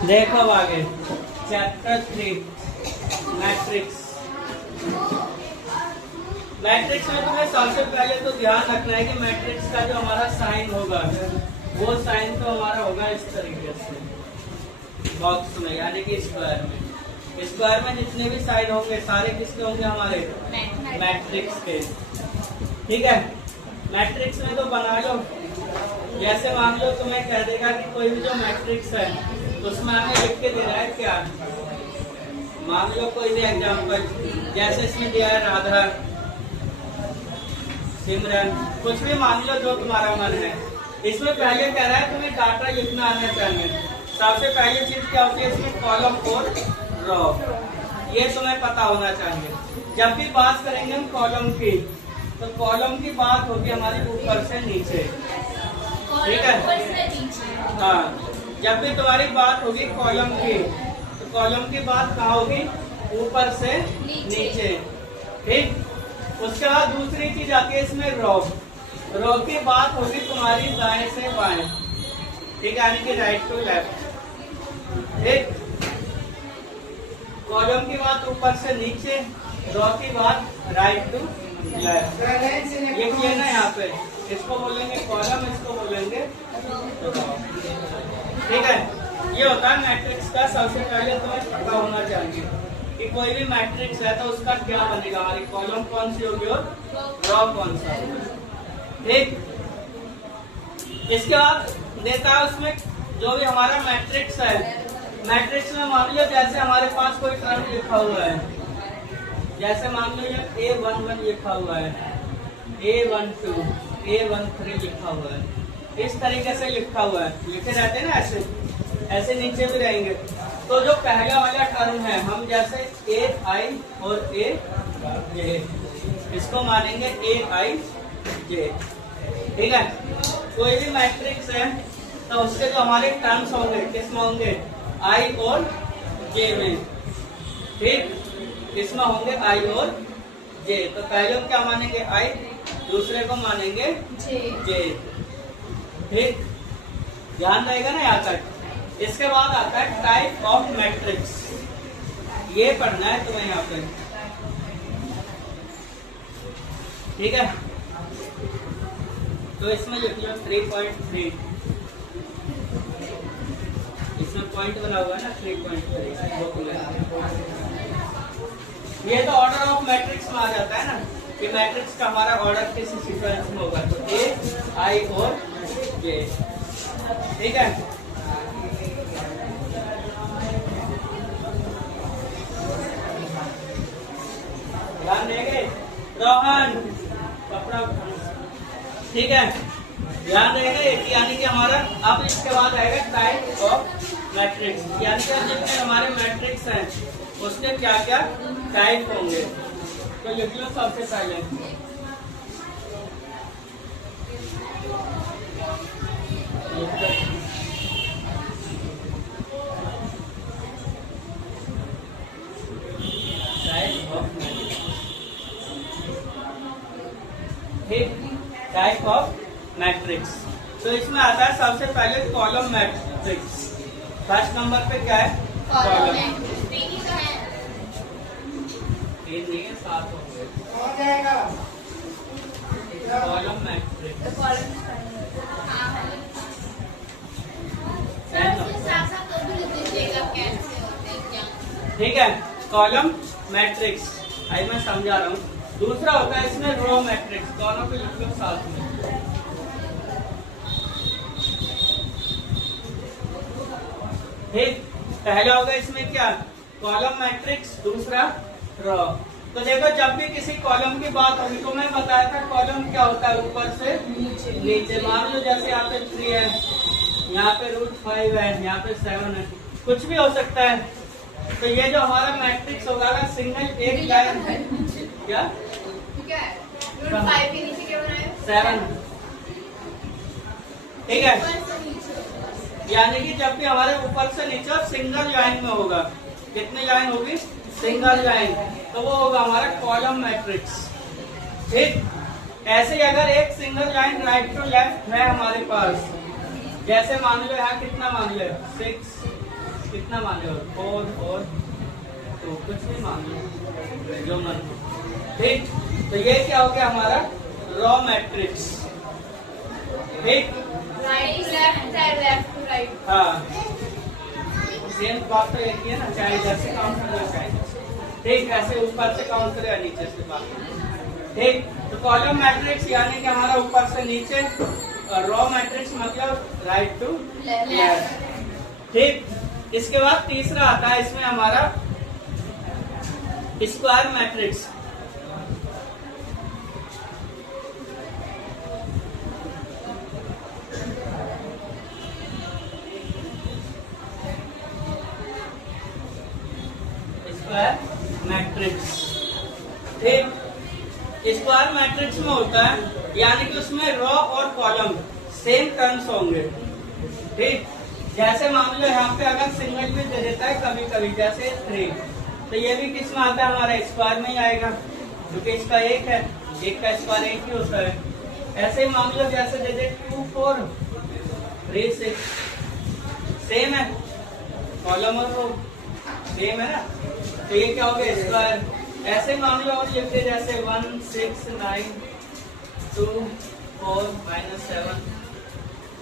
देखो अब आगे चैप्टर 3 मैट्रिक्स। मैट्रिक्स में तुम्हें सबसे पहले तो ध्यान रखना है कि मैट्रिक्स का जो हमारा साइन होगा वो साइन तो हमारा होगा इस तरीके से बॉक्स में, यानी कि स्क्वायर में। स्क्वायर में जितने भी साइन होंगे सारे किसके होंगे? हमारे मैट्रिक्स के। ठीक है, मैट्रिक्स में तो बना लो। जैसे मान लो तुम्हें कह देगा कि कोई भी जो मैट्रिक्स है उसमें हमें लिख के दे रहा है क्या, मान लो कोई भी एग्जाम्पल, जैसे इसमें दिया है राधा, सिमरन, कुछ भी मान लो जो तुम्हारा मन है। इसमें पहले कह रहा है तुम्हें डाटा लिखना आना चाहिए। सबसे पहली चीज क्या होती है इसमें? कॉलम और रो, ये तुम्हें पता होना चाहिए। जब भी बात करेंगे हम कॉलम की, तो कॉलम की बात होगी हमारी ऊपर से नीचे। ठीक है, हाँ, जब भी तुम्हारी बात होगी कॉलम की, तो कॉलम की बात कहाँ होगी? ऊपर से नीचे। ठीक, उसके बाद दूसरी चीज आती है इसमें रो। रो की बात होगी तुम्हारी दाएं से बाएं, ठीक है, यानी कि राइट टू लेफ्ट। ठीक, कॉलम की बात ऊपर से नीचे, रो की बात राइट टू लेफ्ट। ये किया ना यहाँ पे, इसको बोलेंगे कॉलम, इसको बोलेंगे रो। ठीक है, ये होता है मैट्रिक्स का। सबसे पहले तुम्हें पता होना चाहिए कि कोई भी मैट्रिक्स है तो उसका क्या बनेगा, हमारी कॉलम कौन सी होगी और रो कौन सा होगा। ठीक, इसके बाद देता है उसमें जो भी हमारा मैट्रिक्स है। मैट्रिक्स में मान लो जैसे हमारे पास कोई टर्म लिखा हुआ है, जैसे मान लो ये A11 लिखा हुआ है, A12, A13 लिखा हुआ है, इस तरीके से लिखा हुआ है। लिखे रहते हैं ना ऐसे, ऐसे नीचे भी रहेंगे। तो जो पहला वाला टर्म है, हम जैसे AI और AJ, इसको मानेंगे AIJ। ठीक है, कोई भी मैट्रिक्स है तो उसके जो हमारे टर्म्स होंगे किसमें होंगे? I और J में। ठीक, इसमें होंगे I और J। तो पहले हम क्या मानेंगे? I, दूसरे को मानेंगे J। ठीक, ध्यान रहेगा ना यहाँ तक। इसके बाद आता है टाइप ऑफ मैट्रिक्स, ये पढ़ना है तुम्हें यहाँ पे। ठीक है, तो इसमें लिख लो 3.3, इसमें पॉइंट बना हुआ है ना 3.3। ये तो ऑर्डर ऑफ मैट्रिक्स में आ जाता है ना कि मैट्रिक्स का हमारा ऑर्डर किस सीक्वेंस में होगा, तो A, I और J। ठीक है, ध्यान देंगे रोहन कपड़ा। ठीक है, ध्यान देंगे यानी कि हमारा अब इसके बाद आएगा टाइप ऑफ मैट्रिक्स, यानी कि जितने हमारे मैट्रिक्स हैं उसके क्या क्या टाइप होंगे। तो लिख लो सबसे पहले टाइप ऑफ मैट्रिक्स। ठीक, टाइप ऑफ मैट्रिक्स। तो इसमें आता है सबसे पहले कॉलम मैट्रिक्स। फर्स्ट नंबर पे क्या है? कॉलम। 3 नहीं है, 7 होंगे। Column matrix. ठीक है, कॉलम मैट्रिक्स आई मैं समझा रहा हूँ। दूसरा होता है इसमें रो मैट्रिक्स, दोनों को लिख लो साथ में। ठीक, पहला होगा इसमें क्या? कॉलम मैट्रिक्स, दूसरा रो। तो देखो जब भी किसी कॉलम की बात होगी तो मैं बताया था कॉलम क्या होता है? ऊपर से नीचे। मान लो जैसे यहाँ पे 3 है, यहाँ पे √5 है, यहाँ पे 7 है, कुछ भी हो सकता है। तो ये जो हमारा मैट्रिक्स होगा ना सिंगल एक लाइन है, क्या √5 के नीचे क्या बनाया? 7। ठीक है, यानी कि जब भी हमारे ऊपर से नीचे सिंगल लाइन में होगा, कितनी लाइन होगी? सिंगल लाइन, तो वो होगा हमारा कॉलम मैट्रिक्स। ठीक, ऐसे ही अगर एक single line right to left है हमारे पास, जैसे मान लो यहाँ कितना मान लो 6, कितना मान लो 4 और 2 कुछ भी मान लो जो मन हो। ठीक, तो ये क्या हो गया हमारा रॉ मैट्रिक्स। ठीक, right to left, left to right. हाँ सेम बात तो एक ही है ना, चाहे इधर से काउंट करो चाहे इधर से। ठीक, ऐसे ऊपर से काउंट करो या नीचे से बात। ठीक, तो कॉलम मैट्रिक्स यानी कि हमारा ऊपर से नीचे, और रॉ मैट्रिक्स मतलब राइट टू लेफ्ट। ठीक, इसके बाद तीसरा आता है इसमें हमारा स्क्वायर मैट्रिक्स। Square matrix. ठीक, स्क्वायर मैट्रिक्स में होता है यानी कि उसमें रॉ और कॉलम सेम टर्म्स होंगे। ठीक, जैसे मान लो यहाँ पे अगर सिंगल भी दे देता है कभी कभी, जैसे 3, तो ये भी किस में आता है हमारा स्क्वायर में ही आएगा, क्योंकि इसका एक है, एक का स्क्वायर एक ही होता है। ऐसे ही मान लो जैसे दे दे 2 4 3 6, सेम है, कॉलम और रो सेम है ना, तो ये क्या हो गया स्क्वायर। ऐसे ही मान लो और लिखते जैसे 1 6 9 2 4 -7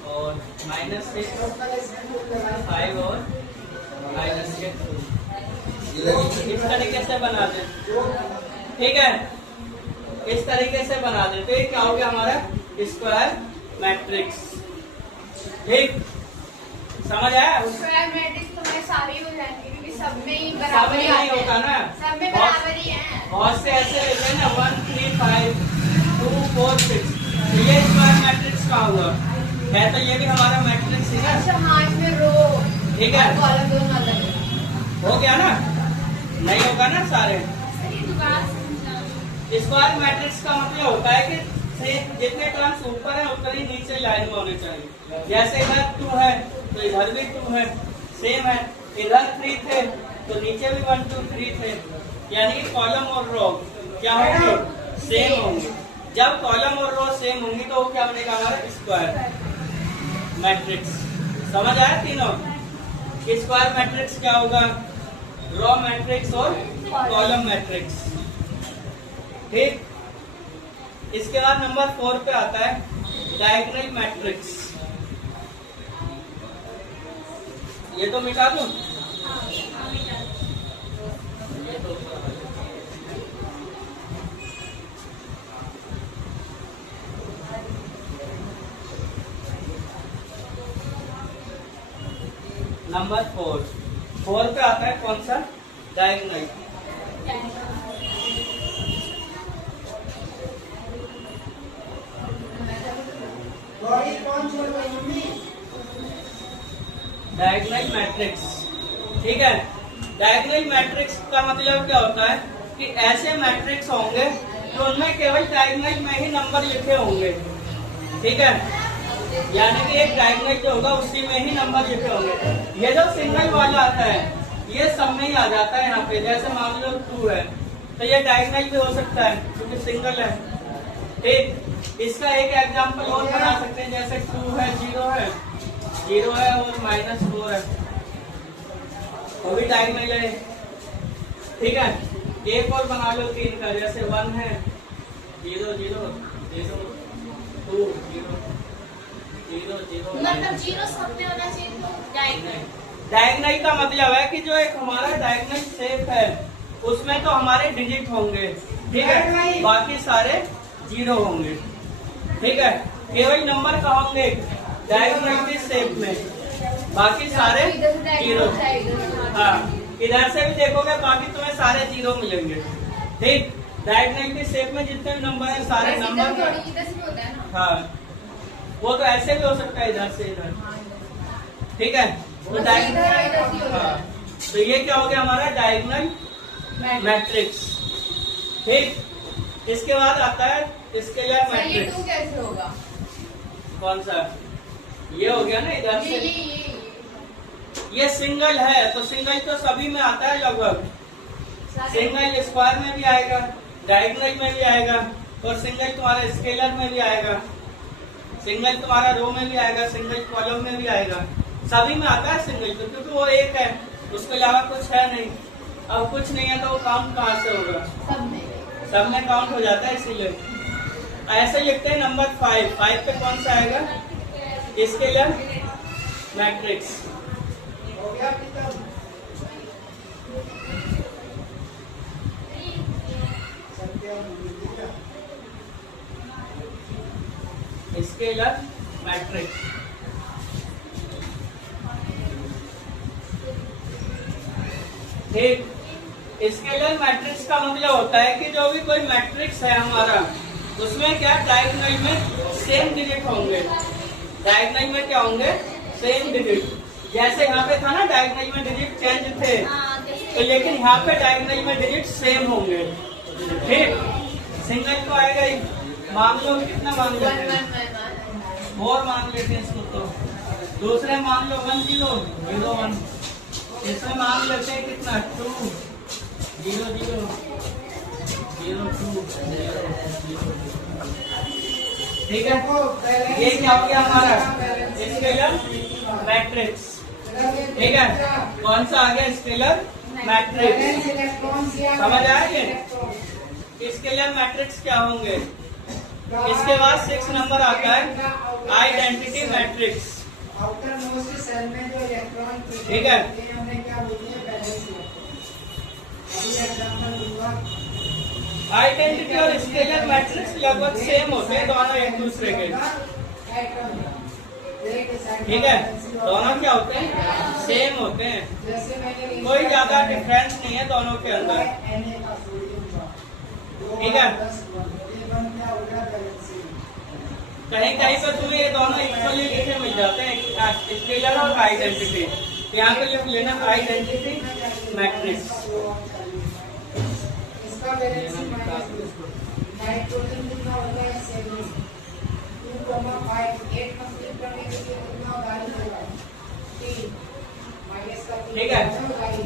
और -6 5 और -6, इस तरीके से बना दे। ठीक है, इस तरीके से बना दे तो ये क्या हो गया हमारा स्क्वायर मैट्रिक्स। ठीक, समझ आया? स्क्वायर मैट्रिक्स तो मैं सारी हो जाएंगे क्योंकि सब में ही सब बराबर में ही नहीं आते होता हैं। ना, सब में बराबर ही है। बहुत से ऐसे रहते हैं ना 1 3 5 2 4 6, तो ये स्क्वायर मैट्रिक्स का हुआ है, तो ये भी हमारा मैट्रिक्स ही है। अच्छा हाँ, इसमें रो ठीक है, और कॉलम दोनों अलग है। हो गया ना, नहीं होगा ना सारे। स्क्वायर मैट्रिक्स का मतलब होता है कि जितने टर्म्स ऊपर है उतने ही नीचे लाइन में होने चाहिए। जैसे इधर 2 है तो इधर भी 2 है, सेम है। इधर 3 थे तो नीचे भी 1 2 3 थे, यानी कि कॉलम और रो क्या होंगे सेम होंगे। जब कॉलम और रो सेम होंगी तो वो क्या बनेगा हमारा स्क्वायर मैट्रिक्स। समझ आया तीनों? स्क्वायर मैट्रिक्स क्या होगा, रॉ मैट्रिक्स और कॉलम मैट्रिक्स। ठीक, इसके बाद नंबर 4 पे आता है डायगोनल मैट्रिक्स। ये तो मिटा दूं, नंबर 4 पे आता है कौन सा डायगोनल। Diagonal matrix. ठीक है, डायगोनल मैट्रिक्स का मतलब क्या होता है कि ऐसे मैट्रिक्स होंगे तो उनमें केवल डायगोनल में ही नंबर लिखे होंगे। ठीक है, यानी कि एक डायगोनल जो होगा उसी में ही नंबर लिखे होंगे। ये जो सिंगल वाला आता है ये सब में ही आ जाता है यहाँ पे। जैसे मान लो 2 है तो ये डायगोनल भी हो सकता है क्योंकि सिंगल है। ठीक, इसका एक एग्जांपल और बना सकते हैं, जैसे 2 है 0 है और -4 है, वो भी डायगोनल है। ठीक है, एक और बना लो 3 का, जैसे 1 है 0 0 0 2 0 0 0। मतलब 0 सब में होना चाहिए तो डायगोनल। डायगोनल का मतलब है कि जो एक हमारा डायगोनल शेप है उसमें तो हमारे डिजिट होंगे। ठीक है, बाकी सारे 0 होंगे। ठीक है, केवल नंबर का होंगे डायगोनल के शेप में, बाकी सारे 0। हाँ, इधर से भी देखोगे बाकी तुम्हें सारे 0 मिलेंगे। ठीक, डायगोनल के शेप में जितने भी नंबर है सारे नंबर। हाँ, वो तो ऐसे भी हो सकता है इधर से इधर। ठीक है, तो हाँ, तो ये क्या हो गया हमारा डायगोनल मैट्रिक्स। ठीक, इसके बाद आता है स्केलर मैट्रिक्स। कैसे होगा? कौन सा? ये हो गया ना इधर से, ये सिंगल है तो सिंगल तो सभी में आता है लगभग। सिंगल स्क्वायर में भी आएगा, डायगोनल में भी आएगा, और सिंगल तुम्हारा स्केलर में भी आएगा, सिंगल तुम्हारा रो में भी आएगा, सिंगल कॉलम में भी आएगा। सभी में आता है सिंगल टू, क्योंकि वो एक है, उसके अलावा कुछ है नहीं। अब कुछ नहीं है तो वो काउंट कहाँ से होगा? सब में काउंट हो जाता है, इसीलिए ऐसे लिखते हैं। नंबर 5 पे कौन सा आएगा? Scalar matrix. Scalar matrix. ठीक, स्केलर मैट्रिक्स का मतलब होता है कि जो भी कोई मैट्रिक्स है हमारा, उसमें क्या डायगोनल में सेम डिजिट होंगे। डायगोनल में क्या होंगे? Same digit. जैसे यहाँ पे था ना, डायगोनल में डिजिट चेंज थे, तो लेकिन यहाँ पे डायगोनल में डिजिट सेम होंगे। ठीक, सिंगल तो आएगा ही। मान लो कितना मान लेते हैं? 4 मान लेते हैं इसको। तो दूसरे मान लो 1 0 0 1। इसमें मान लेते हैं कितना? 2 0 0 0 2 0 ठीक है। ये क्या हो गया हमारा? Scalar matrix. ठीक है, कौन सा आ गया? Scalar matrix. समझ आएंगे स्केलर मैट्रिक्स क्या होंगे? इसके बाद 6 नंबर आता है आइडेंटिटी मैट्रिक्स। ठीक है, आइडेंटिटी और स्केलर मैट्रिक्स लगभग सेम होते हैं, दोनों एक दूसरे के। ठीक है, दोनों क्या होते हैं? सेम होते हैं, कोई ज्यादा डिफरेंस नहीं है दोनों के अंदर। ठीक है, कहीं कहीं पर तुम्हें ये दोनों इक्वली लिखे मिल जाते हैं, स्केलर और आइडेंटिटी। यहाँ पे लिख लेना आइडेंटिटी मैट्रिक्स। ठीक है,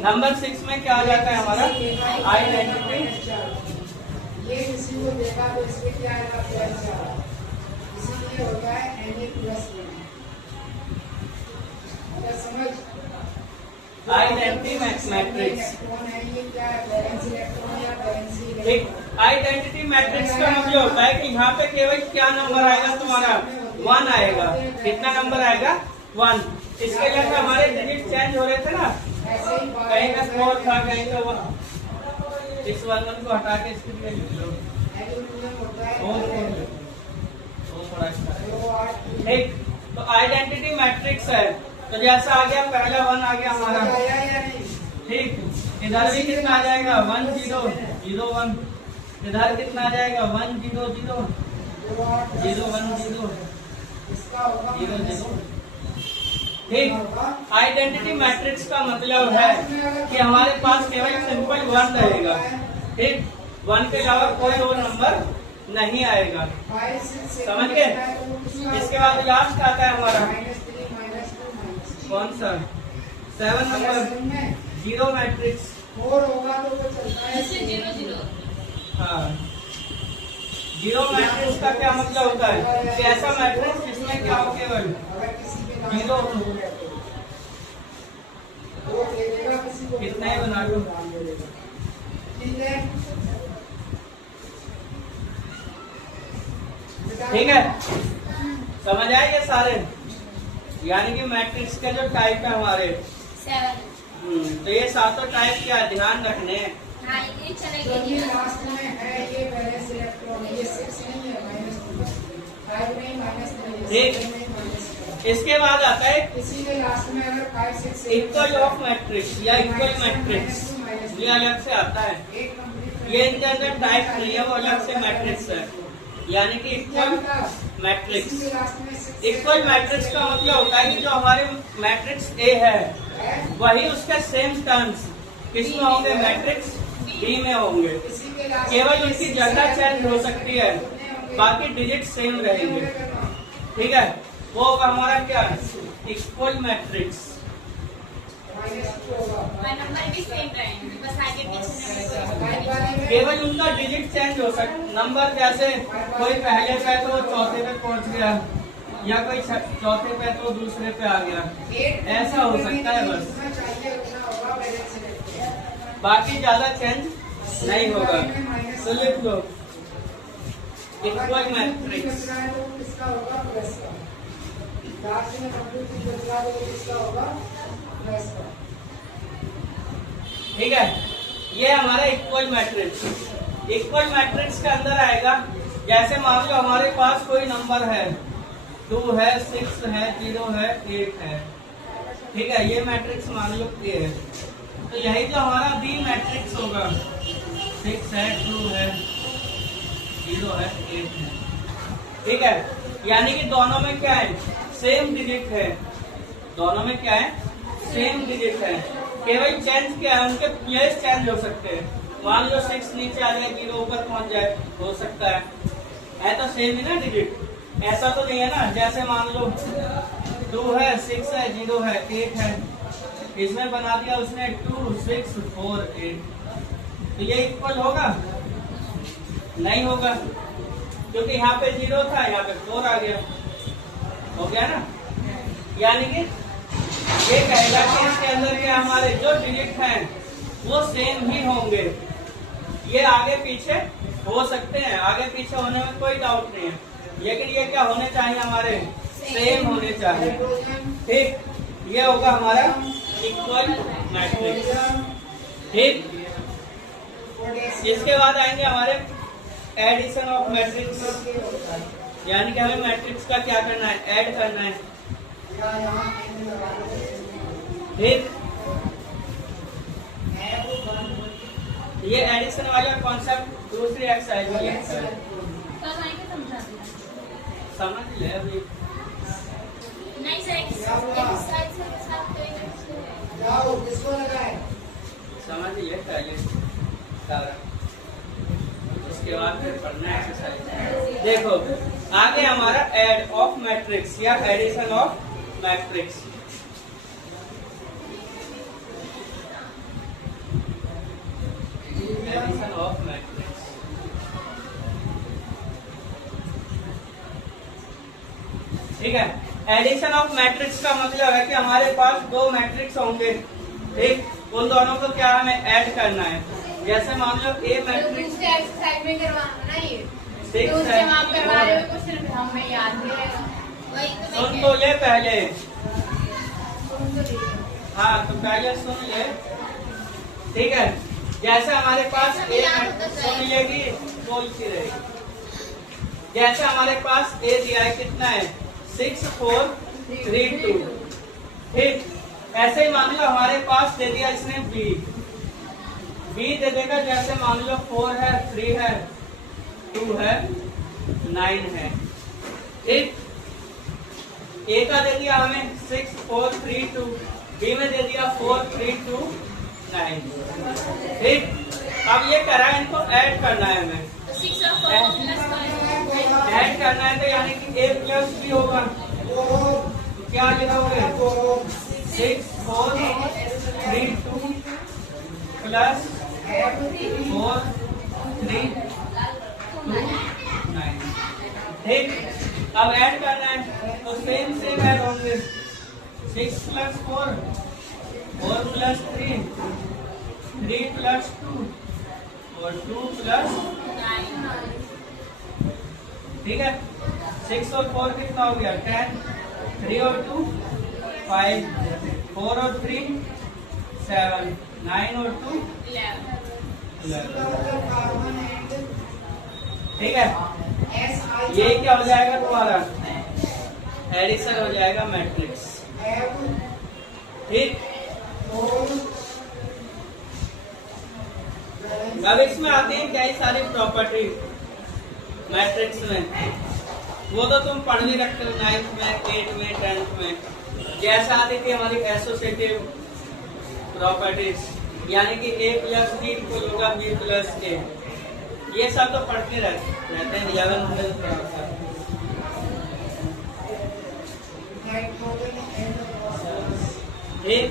नंबर 6 में क्या आ जाता है हमारा? आइडेंटिटी। ये किसी को देखा तो इसमें क्या आएगा? इसीलिए होता है Na+1। समझ? Identity matrix. एक आइडेंटिटी मैट्रिक्स का मतलब होता है कि यहाँ पे केवल क्या नंबर आएगा तुम्हारा? 1 आएगा। कितना नंबर आएगा? 1। इसके लिए हमारे डिजिट चेंज हो रहे थे ना, कहीं का 4 था, कहीं का 1। इस 1 को हटा के इसके लिए लिख लो। ठीक, तो आइडेंटिटी मैट्रिक्स है। तो जैसा आ गया, पहला 1 आ गया हमारा। ठीक, इधर भी कितना आ जाएगा? 1 0 0 1। इधर कितना आ जाएगा? 1 0 0 0 1 0 0 0। ठीक, आइडेंटिटी मैट्रिक्स का मतलब है कि हमारे पास केवल सिंपल 1 रहेगा। ठीक, 1 के अलावा कोई और नंबर नहीं आएगा। समझ गए? इसके बाद लास्ट आता है हमारा कौन सा? 7 नंबर 0 मैट्रिक्स। 4 होगा तो वो चलता है 0 0। हाँ, 0 मैट्रिक्स का क्या मतलब होता है? कि ऐसा मैट्रिक्स जिसमें क्या हो? केवल 0 कितना ही बना लो। ठीक है, समझ आए ये सारे? यानी कि मैट्रिक्स के जो टाइप है हमारे 7। तो ये सातों टाइप क्या ध्यान रखने हैं? हाँ, ये तो चलेगा। ये लास्ट में है, ये बैलेंस इलेक्ट्रॉन, ये 6 नहीं है, -2 5 नहीं, -3 ठीक, इसके बाद आता है इसीलिए लास्ट में अगर 5 6 इक्वल ऑफ मैट्रिक्स या इक्वल मैट्रिक्स, ये अलग से आता है। एक कंप्लीट ये इनके अंदर टाइप नहीं है, वो अलग से मैट्रिक्स है। यानी कि इक्वल मैट्रिक्स। इक्वल मैट्रिक्स का मतलब होता है कि जो हमारे मैट्रिक्स ए है वही उसके सेम टर्म्स किसमें होंगे? मैट्रिक्स बी में होंगे। केवल उनकी जगह चेंज हो सकती है, बाकी डिजिट सेम रहेंगे। ठीक है, वो होगा हमारा क्या? Equal matrix. नंबर भी सेम रहेंगे, बस आगे पीछे केवल उनका डिजिट चेंज हो सकता। नंबर जैसे कोई पहले पे तो वो चौथे पे पहुंच गया, या कोई चौथे पे तो दूसरे पे आ गया, ऐसा हो सकता है बस, चाहिए उतना होगा बैलेंस रखते। बाकी ज्यादा चेंज नहीं होगा। तो लिख लो इक्वल मैट्रिक्स। इसका होगा प्लस का, लास्ट में कंप्लीट बदला तो इसका होगा प्लस का। ठीक है, ये हमारा इक्वल मैट्रिक्स। इक्वल मैट्रिक्स के अंदर आएगा, जैसे मान लो हमारे पास कोई नंबर है, 2 है, 6 है, 0 है, 8 है। ठीक है, ये मैट्रिक्स मान लो ये है, तो यही जो हमारा बी मैट्रिक्स होगा, 6 है, 2 है, 0 है, 8 है। ठीक है, यानी कि दोनों में क्या है, सेम डिजिट है। दोनों में क्या है, सेम डिजिट है। केवल चेंज क्या है, उनके प्लेस चेंज हो सकते हैं। मान लो 6 नीचे आ जाए, 0 ऊपर पहुंच जाए, हो सकता है तो सेम ही ना डिजिट। ऐसा तो नहीं है ना, जैसे मान लो 2 है, 6 है, 0 है, 8 है, इसमें बना दिया उसने 2, 6, 4, 8, तो ये इक्वल होगा? नहीं होगा, क्योंकि यहाँ पे 0 था, यहाँ पे 4 आ गया, हो गया ना। यानी कि ये कहेगा कि इसके अंदर के हमारे जो डिजिट हैं वो सेम ही होंगे। ये आगे पीछे हो सकते हैं, आगे पीछे होने में कोई डाउट नहीं है, लेकिन ये क्या होने चाहिए, हमारे सेम होने चाहिए। ठीक, ये होगा हमारा इक्वल मैट्रिक्स। ठीक, इसके बाद आएंगे हमारे एडिशन ऑफ मैट्रिक्स, यानी कि हमें मैट्रिक्स का क्या करना है, ऐड करना है। ठीक, ये एडिशन वाला कॉन्सेप्ट दूसरी एक्सरसाइज में है, समझ ले अभी। नहीं सर, एक्सरसाइज के साथ कोई जाओ किसको लगाए, समझ लिए पहले सारा, उसके बाद फिर पढ़ना एक्सरसाइज। देखो आगे हमारा ऐड ऑफ मैट्रिक्स या addition of matrix. Addition of matrix, ठीक है। एडिशन ऑफ मैट्रिक्स का मतलब है कि हमारे पास 2 मैट्रिक्स होंगे, ठीक, उन दोनों को क्या हमें ऐड करना है। जैसे मान लो ए मैट्रिक्स दूसरे एक्सरसाइज में करवाना ना, ये 6 दूसरे है, में आप करवा रहे हो, कुछ सिर्फ हमें याद नहीं रहेगा। वही तो मैं सुन तो ले पहले, सुन तो लीजिए। हाँ तो पहले सुन ले, ठीक है। जैसे हमारे पास ए सुन लेगी बोलती रहेगी। जैसे हमारे पास ए दिया है, कितना है, 6, 4, 3, 2, ठीक। ऐसे ही मान लो हमारे पास दे दिया इसने बी दे देगा, जैसे मान लो 4 है, 3 है, 2 है, 9 है, ठीक। ए का दे दिया हमें 6, 4, 3, 2, बी में दे दिया 4, 3, 2, 9, ठीक। अब ये करा, इनको ऐड करना है हमें, तो 6 और 4 को प्लस करें, ऐड करना है, तो यानी कि ए प्लस बी होगा, तो क्या लिखोगे, 6, 4, 3, 2 प्लस 4, 3, 2, 9, ठीक। अब ऐड करना है, तो सेम ऐड होंगे, 6 प्लस 4, 4 प्लस 3, 3 प्लस 2 और 2 प्लस, ठीक है। 6 और 4 कितना हो गया, 10, 3 और 2 5, 4 और 3 7, 9 और 2 11, ठीक है। ये क्या हो जाएगा तुम्हारा, एडिशन हो जाएगा मैट्रिक्स, ठीक। अब इसमें आती है कई सारी प्रॉपर्टी मैट्रिक्स में, वो तो तुम पढ़ भी रखते हो 9th में, 8th में, 10th में। जैसा आती थी हमारी एसोसिएटिव प्रॉपर्टीज, यानी कि ए प्लस बी इक्वल होगा बी प्लस ए, ये सब तो पढ़ते रहते हैं 11th में। ठीक,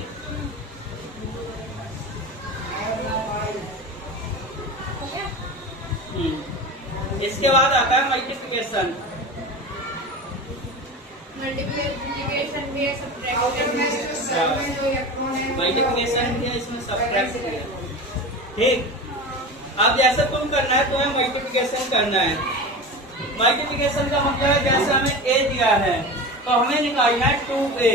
इसके बाद आता है मल्टीप्लिकेशन। मल्टीप्लिकेशन भी है, आउटर सब्ट्रैक्शन भी में है। जो सेल में जो इलेक्ट्रॉन है मल्टीप्लिकेशन भी है, इसमें सब्ट्रैक्ट भी है। ठीक, अब जैसे तुम करना है, तुम्हें मल्टीप्लिकेशन करना है। मल्टीप्लिकेशन का मतलब है जैसे हमें ए दिया है तो हमें निकालना है 2a।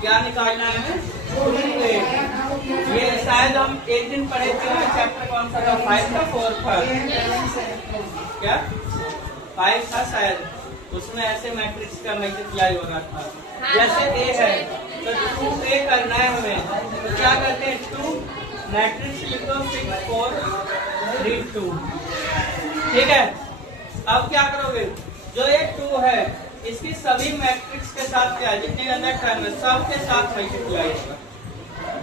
क्या निकालना है हमें? 2a। ये शायद हम एक दिन पढ़े थे, चैप्टर कौन सा था? 5 का 4 था क्या? 5 था शायद, उसमें ऐसे मैट्रिक्स का मल्टीप्लाई हो रहा था। जैसे ए है तो 2a करना है हमें, तो क्या करते हैं? 2 मैट्रिक्स लिखो 6 4 3 2। ठीक है, अब क्या करोगे? जो ये 2 है इसकी सभी मैट्रिक्स के साथ क्या है, जितने अंदर टर्म है सब के साथ मल्टीप्लाई होगा।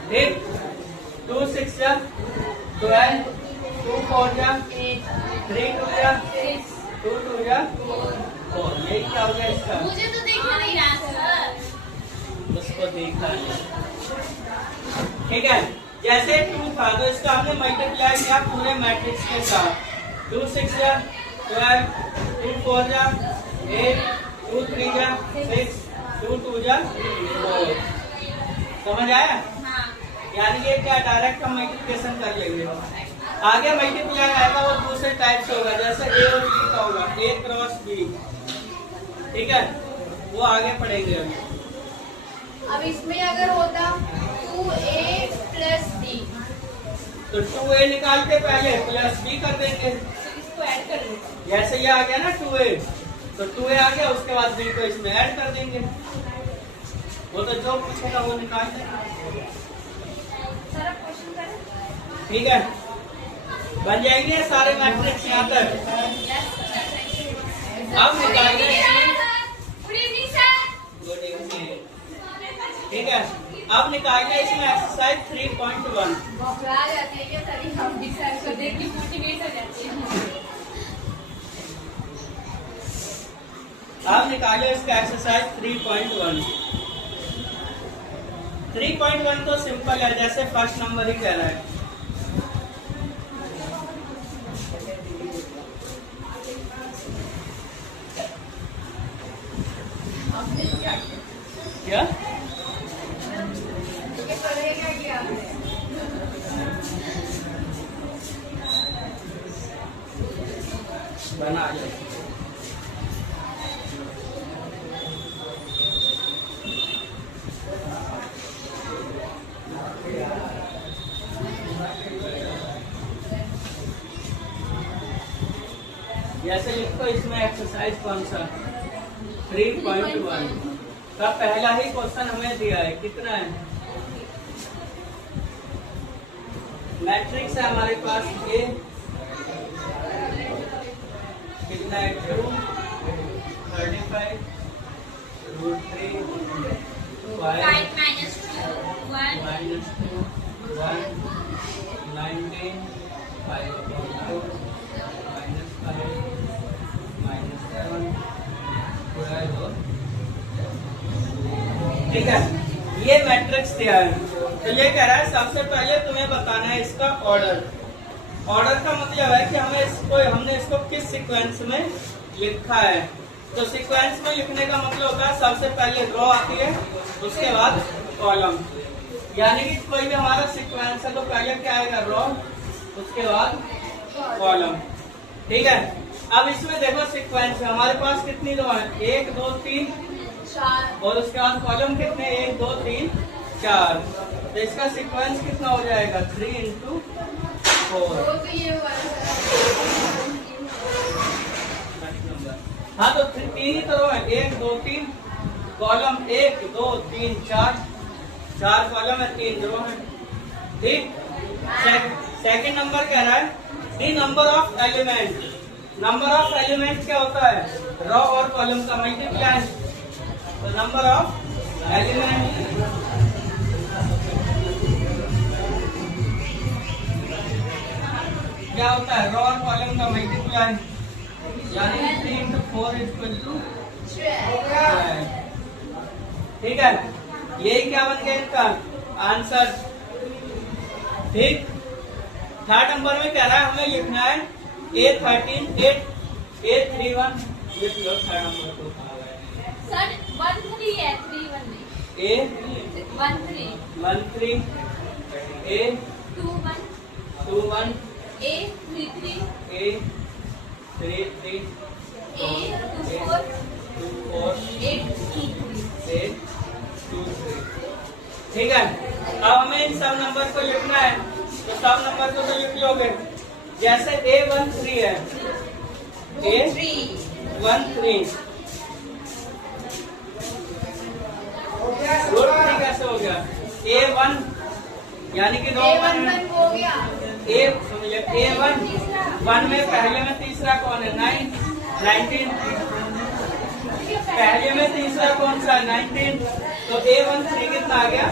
ठीक, 2 6 जा 12, 2 4 जा 3 2 जा 2 2 जा 4। यही क्या हो गया इसका? मुझे तो देखना नहीं रहा सर। उसको देखा है। ठीक है, जैसे 2 था तो इसका हमने मल्टीप्लाई किया पूरे मैट्रिक्स के साथ। 2 6 जा 12, 2 4 जा 8, 2 3 जा 6, 2 2 जा 4। समझ आया? हाँ। यानी कि क्या डायरेक्ट हम मल्टीप्लिकेशन कर लेंगे। आगे मल्टीप्लाई आएगा वो दूसरे टाइप से होगा, जैसे ए और बी का होगा, ए क्रॉस बी। ठीक है, वो आगे पढ़ेंगे हम। अब इसमें अगर होता 2a प्लस b, तो 2a निकालते पहले प्लस b कर देंगे। इसको ऐड कर लो। जैसे ये आ गया ना 2a, तो 2a आ गया, उसके बाद b को इसमें ऐड कर देंगे। वो तो जो पूछेगा वो निकाल देंगे। सर आप क्वेश्चन करें। ठीक है, बन जाएंगे सारे मैट्रिक्स यहाँ तक। अब निकालने good evening sir. Good evening. ठीक है, अब निकालने इसमें एक्सरसाइज 3.1। बौखला जाते हैं तभी हम भी सर को देख के मोटिवेट हो जाते हैं। अब निकाले इसका एक्सरसाइज 3.1। 3.1 तो सिंपल है, जैसे फर्स्ट नंबर ही कह रहा है। क्या पढ़ेगा क्या? बना जाए। जैसे लिखो इसमें एक्सरसाइज कौन सा? 3.1 का पहला ही क्वेश्चन हमें दिया है। कितना है? मैट्रिक्स है हमारे पास ये, कितना है? 2 35 √3 5 -2 1 19 5/4 -5 -7 12। ठीक है, ये मैट्रिक्स दिया है। तो ये कह रहा है सबसे पहले तुम्हें बताना है इसका ऑर्डर। ऑर्डर का मतलब है कि हमने इसको किस सीक्वेंस में लिखा है। तो सीक्वेंस में लिखने का मतलब होता है सबसे पहले रो आती है, उसके बाद कॉलम। यानी कि कोई भी हमारा सीक्वेंस है तो पहले क्या आएगा? रो, उसके बाद कॉलम। ठीक है, अब इसमें देखो सीक्वेंस है हमारे पास कितनी रो है? 1 2 3 4 और उसके बाद कॉलम कितने? 1 2 3 4। तो इसका सीक्वेंस कितना हो जाएगा? 3 × 4। तो ये हुआ हाँ, तो 3 ही तो रो है, 1 2 3 कॉलम, 1 2 3 4 4 कॉलम है, 3 रो है। ठीक, सेकंड नंबर कह रहा है the number of element. Number of element क्या होता है? रो और कॉलम का मल्टीप्लाई। तो नंबर ऑफ एलिमेंट क्या होता है? रो और कॉलम का मल्टीप्लाई, यानी 3 × 4 = 12। ठीक है, यही क्या बन गया इसका आंसर। ठीक, थर्ड नंबर में कह रहा है हमें लिखना है A13 8 A31। ये थर्ड नंबर को सर है 3 1 नहीं A 1 3 1 3 A 2 1 2 1 A 3 3 A 3 3 A 2 4 2 4 8 2 3 8 2 3। ठीक है, अब हमें इन सब नंबर को लिखना है, तो सब नंबर को तो लिख लोगे। जैसे A13 है, A13 हो गया रूट सबका? 3 कैसे हो गया? A1 यानी कि 2 A 1 1 1 हो गया A1 1 में पहले में तीसरा कौन है? 9 19। पहले में तीसरा कौन सा? 19। तो A13 कितना आ गया?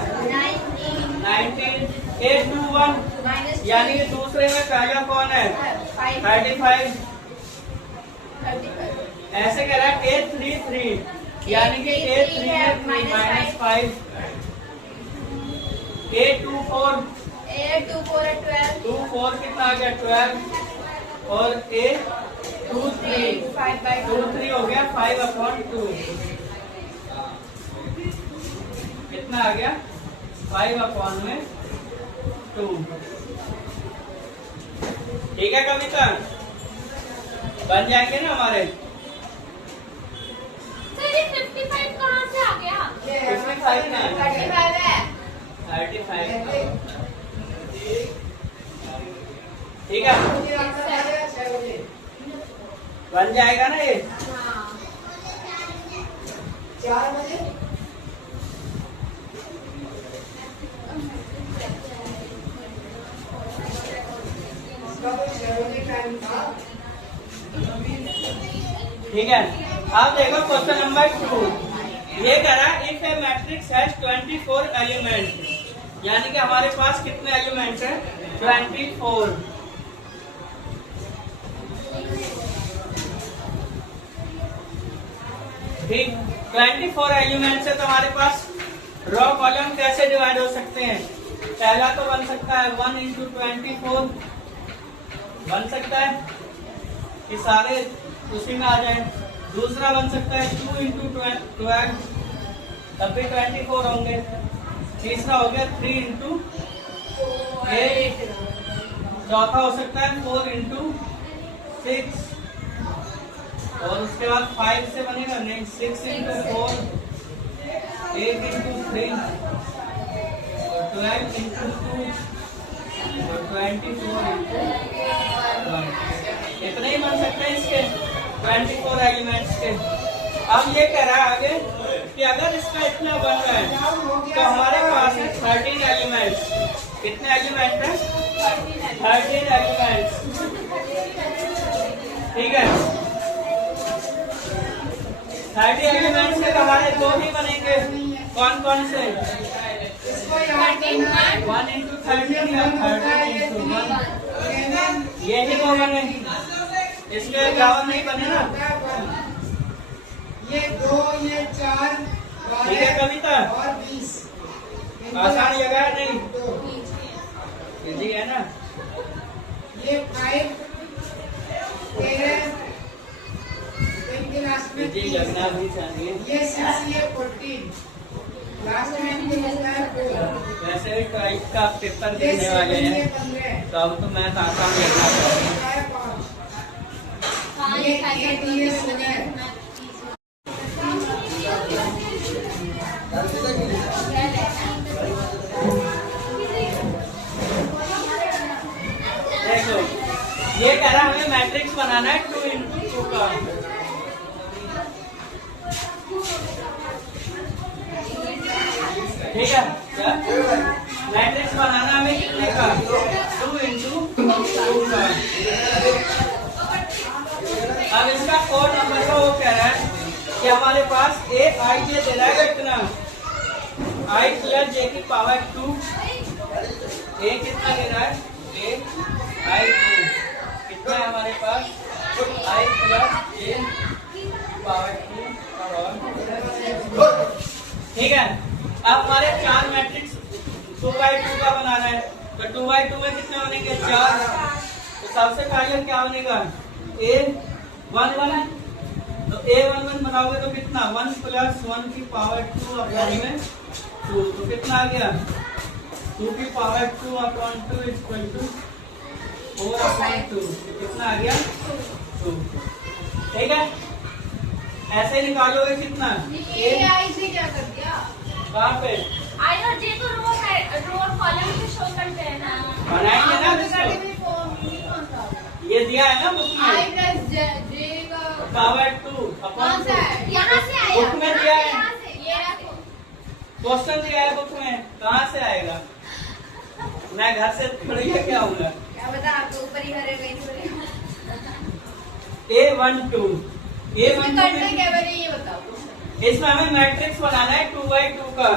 19। A21 यानी कि दूसरे में पहला कौन है? 35। ऐसे कह रहा है A33 यानी कि A3 में -5। A24 24 कितना आ गया? 12। और A23 23 हो गया 5/2। कितना आ गया? 5/2। ठीक है कविता, बन जाएंगे ना हमारे। सर ये 55 कहाँ से आ गया? ये 55 ना 35 है 35। ठीक है, मुझे आपका बजे 6 बजे बन जाएगा ना ये। हाँ 4 बजे इसका तो 6 बजे टाइम था। ठीक है, अब देखो क्वेश्चन नंबर 2। ये कह रहा है if A matrix has 24 element, यानी कि हमारे पास कितने एलिमेंट्स हैं? 24। ठीक, 24 एलिमेंट्स है तो हमारे पास रो कॉलम कैसे डिवाइड हो सकते हैं? पहला तो बन सकता है 1 × 24 बन सकता है कि सारे उसी में आ जाए। दूसरा बन सकता है 2 × 12 तब भी 24 होंगे। तीसरा हो गया 3 × 8। चौथा हो सकता है 4 × 6। और उसके बाद 5 से बनेगा नहीं, 6 × 4 8 × 3 और 12 × 2 और 24 × 1। इतने ही बन सकते हैं इसके 24 एलिमेंट्स के। अब ये कह रहा है आगे कि अगर इसका इतना बन रहा है तो हमारे पास है 13 एलिमेंट्स। कितने एलिमेंट है? 13 एलिमेंट्स। ठीक है, 30 एलिमेंट्स से हमारे 2 ही बनेंगे। कौन कौन से? इसको यहाँ 13 1 × 13 या 13 × 1। ये ही 2 बने, इसके अलावा नहीं बने ना। ये 2 ये 4 ठीक है कविता, और 20 आसान जगह है नहीं, 2 इजी है ना। ये 5 13 इनके लास्ट में इजी लगना भी चाहिए। ये 6 ये 14 लास्ट में इनके बचता है 4। वैसे भी ट्राइब का पेपर ये देने वाले 7 ये हैं 15 तो अब तो मैं आसान लगना चाहिए। हाँ ये 8 ये 16 देखो ये कह रहा है हमें मैट्रिक्स बनाना है 2 × 2 का। ठीक है, क्या मैट्रिक्स बनाना हमें कितने का? 2 × 2 का। अब इसका कोड नंबर का वो कह रहा है कि हमारे पास ai जे दे रहा है कितना? I + j की पावर 2। a कितना दे रहा है? ai2 कितना है हमारे पास? I + j power 2। ठीक है, अब हमारे 4 मैट्रिक्स 2x2 का बनाना है तो 2x2 में कितने बनेंगे? 4। तो सबसे पहले क्या बनेगा? A 1 1 तो A11 बनाओगे तो कितना 1 प्लस 1 की पावर 2 अपॉन में 2, तो कितना आ गया 2 की power 2 upon 2 equal to 4 upon 2, कितना आ गया 2। ठीक है, ऐसे निकालोगे कितना ये आई से क्या कर दिया? कहाँ पे आई और जे को रो और कॉलम में शो करते हैं ना, बनाएंगे ना इसको, ये दिया है ना बुक आई में प्लस जे का पावर 2 कौन अपॉन सा 2, है? यहाँ से आया, बुक में दिया है, यहाँ से, ये रखो। क्वेश्चन दिया है बुक में, कहाँ से आएगा? मैं घर से थोड़ी लेके आऊंगा। क्या बता, आपको ऊपर ही हरे कहीं से A12 इसमें करना क्या बने ये बताओ। इसमें हमें मैट्रिक्स बनाना है 2x2 का,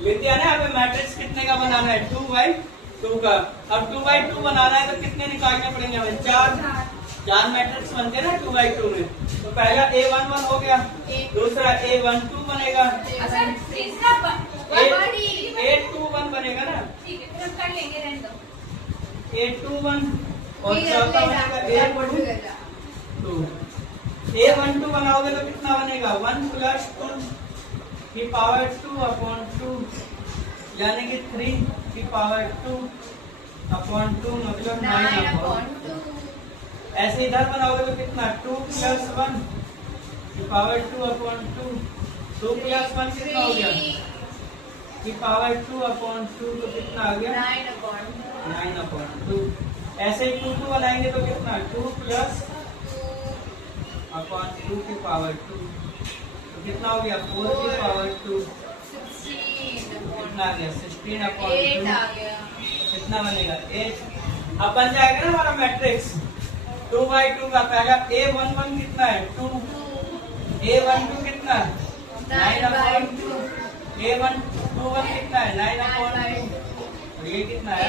लिख दिया ना, हमें मैट्रिक्स कितने का बनाना है 2x2 का। अब 2x2 बनाना है तो कितने निकालने पड़ेंगे हमें, चार मैट्रिक्स बनते हैं ना 2x2 में। तो पहला A11 हो गया, दूसरा A12 बनेगा, अच्छा तीसरा A21 बनेगा ना, ठीक है, फिर हम कर लेंगे, रहने दो। A21 और चौथा बनेगा A12। A12 बनाओगे तो कितना बनेगा 1 प्लस 2 की पावर 2 अपॉन 2, यानी कि 3 की पावर 2 अपॉन 2 मतलब 9 अपॉन 2। ऐसे इधर बनाओगे तो कितना 2 प्लस 1 की पावर 2 अपॉन 2, 2 प्लस 1 कितना हो गया की पावर 2 अपॉन 2, तो कितना आ गया 9 अपॉन 2। ऐसे ही 2 बनाएंगे तो कितना 2 प्लस अपॉन 2 की पावर 2, तो कितना हो गया 4 की पावर 2, कितना आ गया 16 अपॉन 2, कितना बनेगा 8। अब बन जाएगा ना हमारा मैट्रिक्स 2x2 का। पहला A11 कितना है 2, A12 कितना 9 अपॉन 2, A21 कितना है 9 अपॉन 2, और ये कितना है,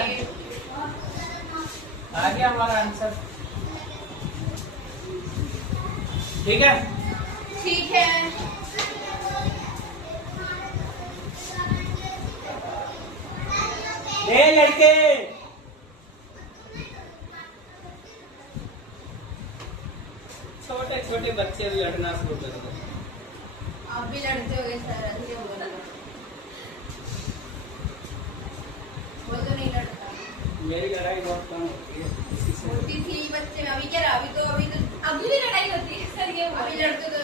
आ गया हमारा आंसर। ठीक है, ठीक है, ये लड़के छोटे छोटे बच्चे भी लड़ना शुरू कर दो। आप भी लड़ते हो गए सर, ऐसे बोला वो तो नहीं लड़ता। मेरी लड़ाई बहुत कम होती है किसी से। होती थी बच्चे में, अभी क्या रहा, अभी भी लड़ाई होती है सर, ये अभी लड़ते तो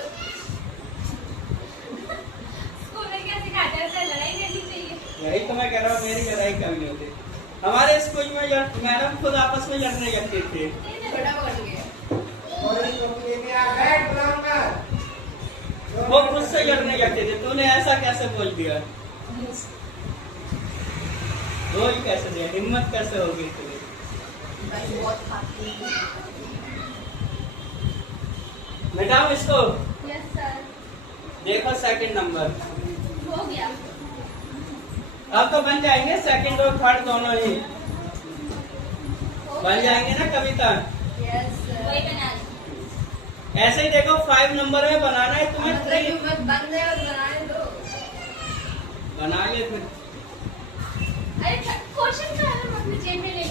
स्कूल में क्या सिखाते हैं सर, लड़ाई करनी चाहिए। यही तो मैं कह रहा हूँ, मेरी लड़ाई कम नहीं होती। हमारे स्कूल में मैडम खुद आपस में लड़ने लगते थे। छोटा पकड़ गया, वो खुद से लड़ने लगते थे, तूने ऐसा कैसे बोल दिया, बोल कैसे दिया, हिम्मत कैसे होगी तुझे। भाई बहुत खाती है। मिटाओ इसको, यस सर, देखो सेकंड नंबर हो गया। अब तो बन जाएंगे, सेकंड और थर्ड दोनों ही बन जाएंगे ना कविता। यस सर, वही बना लो। ऐसे ही देखो 5 नंबर में बनाना है तुम्हें 3, मत बंद है और बनाने दो। बना ले फिर। अरे क्वेश्चन का है ना, मतलब जेब में ले